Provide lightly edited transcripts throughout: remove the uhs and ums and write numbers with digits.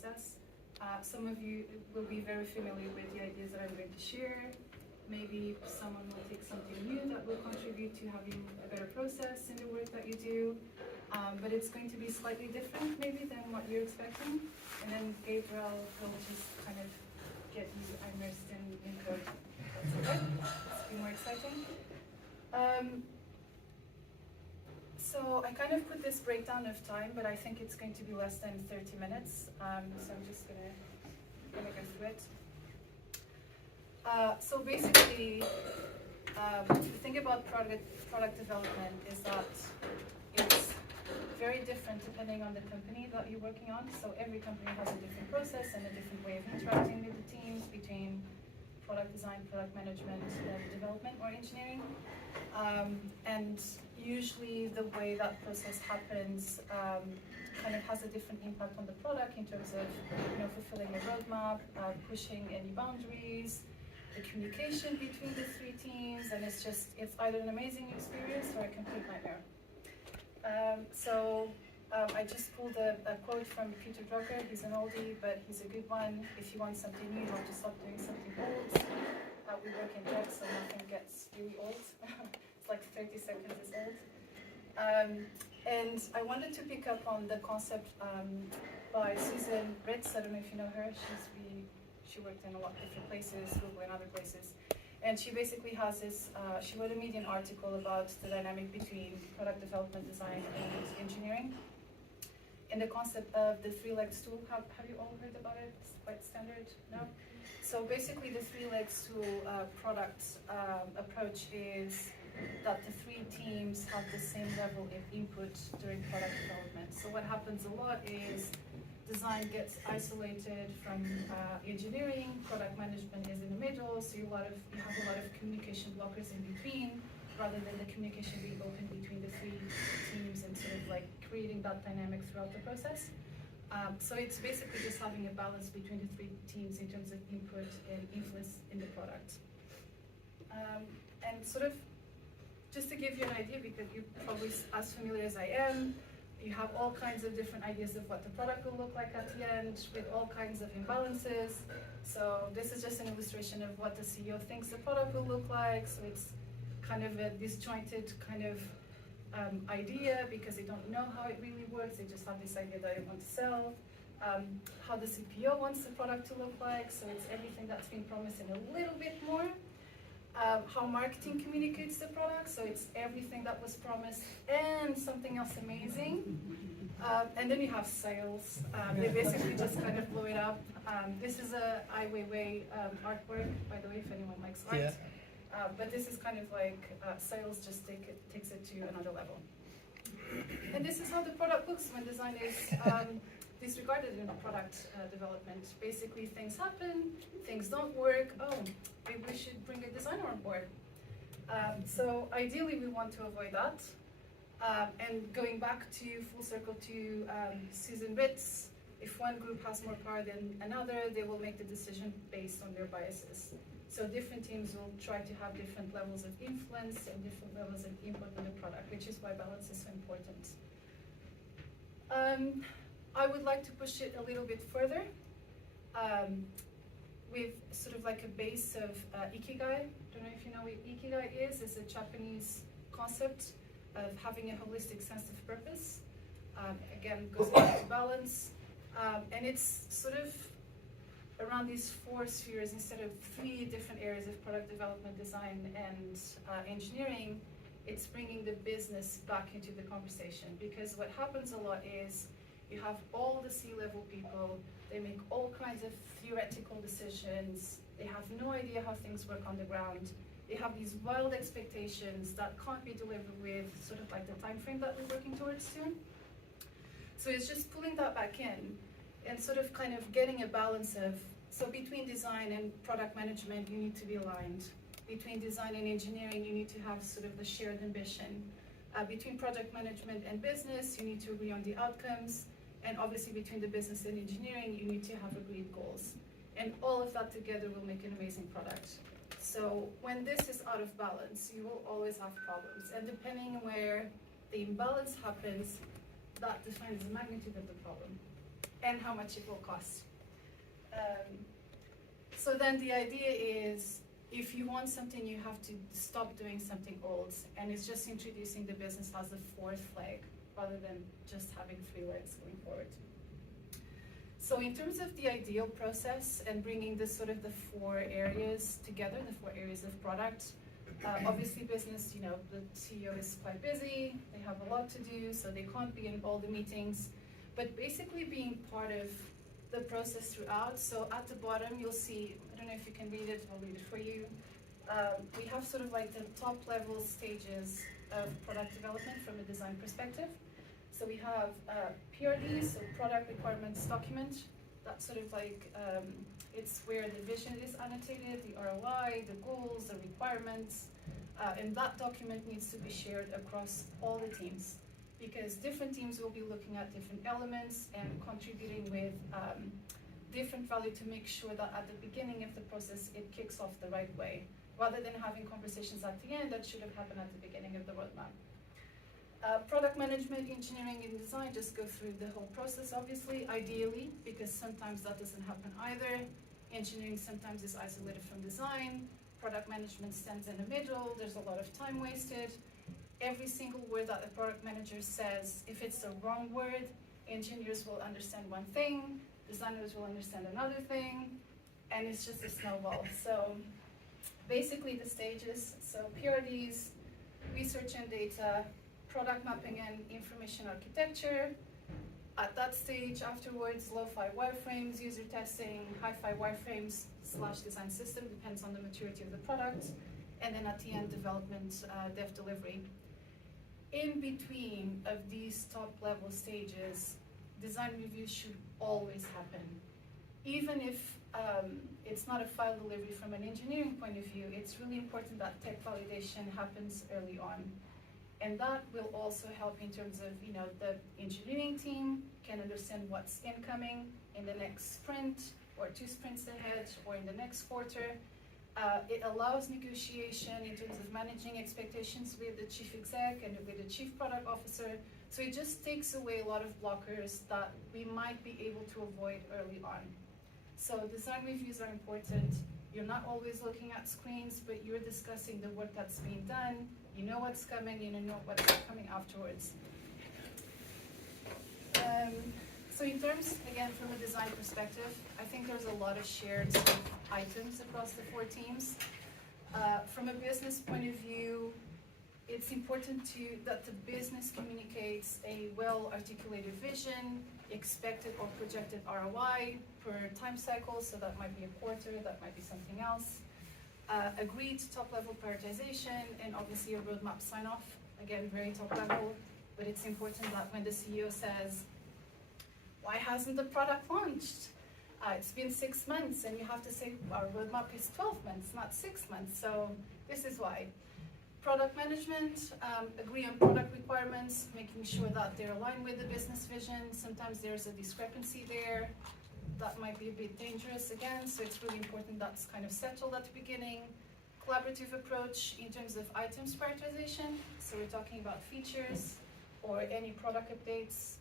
process. Some of you will be very familiar with the ideas that I'm going to share. Maybe someone will take something new that will contribute to having a better process in the work that you do. But it's going to be slightly different maybe than what you're expecting. And then Gabriel will just kind of get you immersed in code. That's okay. It's be more exciting. So I kind of put this breakdown of time, but I think it's going to be less than 30 minutes. So I'm just gonna go through it. So basically, the thing about product development is that it's very different depending on the company that you're working on. So every company has a different process and a different way of interacting with the teams between product design, product management, development, or engineering. And usually the way that process happens kind of has a different impact on the product in terms of fulfilling a roadmap, pushing any boundaries, the communication between the three teams, and it's either an amazing experience or a complete nightmare. I just pulled a quote from Peter Drucker. He's an oldie, but he's a good one. If you want something new, you have to stop doing something old. We work in tech, so nothing gets really old. It's like 30 seconds is old. And I wanted to pick up on the concept by Susan Ritz. I don't know if you know her. She worked in a lot of different places, Google and other places. And she basically has this, she wrote a Medium article about the dynamic between product development, design, and engineering. And the concept of the three-legged stool, have you all heard about it? It's quite standard, no? So basically the three-legged stool product approach is that the three teams have the same level of input during product development. So what happens a lot is design gets isolated from engineering, product management is in the middle, so you have a lot of communication blockers in between, rather than the communication being open between the three teams and sort of like creating that dynamic throughout the process. So it's basically just having a balance between the three teams in terms of input and influence in the product. And sort of, just to give you an idea, because you're probably as familiar as I am, you have all kinds of different ideas of what the product will look like at the end, with all kinds of imbalances. So this is just an illustration of what the CEO thinks the product will look like. So it's kind of a disjointed kind of idea, because they don't know how it really works. They just have this idea that they want to sell. How the CPO wants the product to look like. So it's everything that's been promised and a little bit more. How marketing communicates the product, so it's everything that was promised and something else amazing. And then you have sales. They basically just kind of blow it up. This is a Ai Weiwei artwork, by the way, if anyone likes art. Yeah. But this is kind of like sales just takes it to another level. And this is how the product looks when design is disregarded in product development. Basically, things happen, things don't work. Oh, maybe we should bring a designer on board. So ideally, we want to avoid that. And going back to full circle to Susan Ritz, if one group has more power than another, they will make the decision based on their biases. So different teams will try to have different levels of influence and different levels of input on the product, which is why balance is so important. I would like to push it a little bit further with sort of like a base of ikigai. Don't know if you know what ikigai is. It's a Japanese concept of having a holistic sense of purpose. Again, goes back to balance. And it's sort of around these four spheres instead of three different areas of product development, design, and engineering. It's bringing the business back into the conversation, because what happens a lot is you have all the C-level people, they make all kinds of theoretical decisions, they have no idea how things work on the ground, they have these wild expectations that can't be delivered with sort of like the time frame that we're working towards soon. So it's just pulling that back in and sort of kind of getting a balance of, so between design and product management, you need to be aligned. Between design and engineering, you need to have sort of the shared ambition. Between project management and business, you need to agree on the outcomes. And obviously between the business and engineering, you need to have agreed goals. And all of that together will make an amazing product. So when this is out of balance, you will always have problems. And depending on where the imbalance happens, that defines the magnitude of the problem. and how much it will cost. So then the idea is, if you want something, you have to stop doing something old, and it's just introducing the business as a fourth leg, rather than just having 3 legs going forward. So in terms of the ideal process and bringing this sort of the 4 areas together, the 4 areas of product, obviously business, you know, the CEO is quite busy, they have a lot to do, so they can't be in all the meetings, but basically being part of the process throughout. So at the bottom, you'll see, I don't know if you can read it, I'll read it for you. We have sort of like the top level stages of product development from a design perspective. So we have PRD, so product requirements document. That's sort of like, it's where the vision is annotated, the ROI, the goals, the requirements, and that document needs to be shared across all the teams, because different teams will be looking at different elements and contributing with different value to make sure that at the beginning of the process it kicks off the right way, rather than having conversations at the end that should have happened at the beginning of the roadmap. Product management, engineering, and design just go through the whole process, obviously, ideally, because sometimes that doesn't happen either. Engineering sometimes is isolated from design. Product management stands in the middle. There's a lot of time wasted. Every single word that a product manager says, if it's the wrong word, engineers will understand one thing, designers will understand another thing, and it's just a snowball. So basically the stages, so PRDs, research and data, product mapping and information architecture. At that stage, afterwards, lo-fi wireframes, user testing, hi-fi wireframes / design system, depends on the maturity of the product. And then at the end, development, dev delivery. In between of these top level stages, design reviews should always happen. Even if it's not a file delivery from an engineering point of view, it's really important that tech validation happens early on. And that will also help in terms of, you know, the engineering team can understand what's incoming in the next sprint, or 2 sprints ahead, or in the next quarter. It allows negotiation in terms of managing expectations with the chief exec and with the chief product officer. So it just takes away a lot of blockers that we might be able to avoid early on. So design reviews are important. You're not always looking at screens, but you're discussing the work that's being done. You know what's coming, you know what's coming afterwards. So in terms, again, from a design perspective, I think there's a lot of shared items across the 4 teams. From a business point of view, it's important that the business communicates a well-articulated vision, expected or projected ROI per time cycle, so that might be a quarter, that might be something else. Agreed top-level prioritization, and obviously a roadmap sign-off. Again, very top level, but it's important that when the CEO says, why hasn't the product launched? It's been 6 months, and you have to say our roadmap is 12 months, not 6 months, so this is why. Product management, agree on product requirements, making sure that they're aligned with the business vision. Sometimes there's a discrepancy there. That might be a bit dangerous again, so it's really important that's kind of settled at the beginning. Collaborative approach in terms of items prioritization, so we're talking about features or any product updates.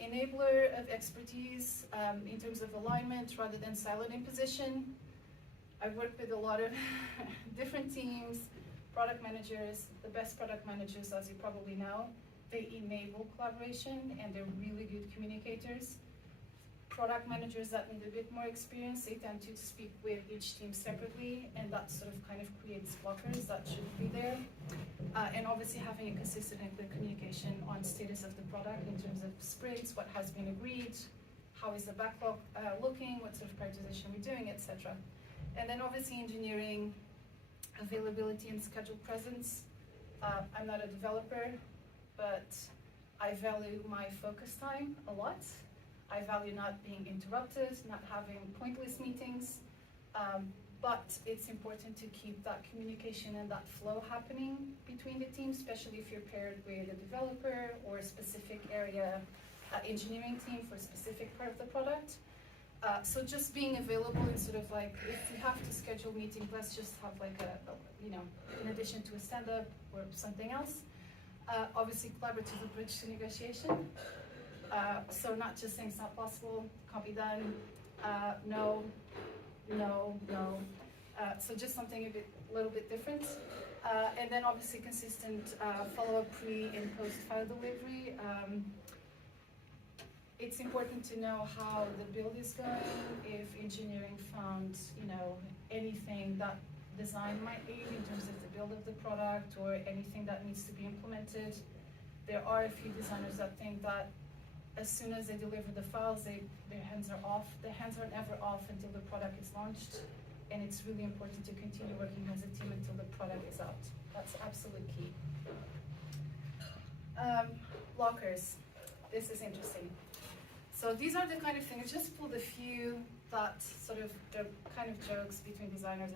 Enabler of expertise in terms of alignment rather than siloed imposition. I've worked with a lot of different teams, product managers. The best product managers, as you probably know, they enable collaboration and they're really good communicators. Product managers that need a bit more experience, they tend to speak with each team separately, and that sort of kind of creates blockers that shouldn't be there. And obviously having a consistent and clear communication on status of the product in terms of sprints, what has been agreed, how is the backlog looking, what sort of prioritization we're doing, etc. And then obviously engineering, availability and schedule presence. I'm not a developer, but I value my focus time a lot. I value not being interrupted, not having pointless meetings, but it's important to keep that communication and that flow happening between the teams, especially if you're paired with a developer or a specific area engineering team for a specific part of the product. So just being available and sort of like, if we have to schedule meetings, let's just have like in addition to a stand-up or something else. Obviously collaborative approach to negotiation. So not just saying it's not possible, can't be done, no, no, no. So just something a little bit different. And then obviously consistent follow-up pre and post file delivery. It's important to know how the build is going, if engineering found, anything that design might need in terms of the build of the product or anything that needs to be implemented. There are a few designers that think that as soon as they deliver the files, their hands are off. Their hands are never off until the product is launched, and it's really important to continue working as a team until the product is out. That's absolute key. Blockers. This is interesting. So these are the kind of things, just pulled a few that sort of, they're kind of jokes between designers,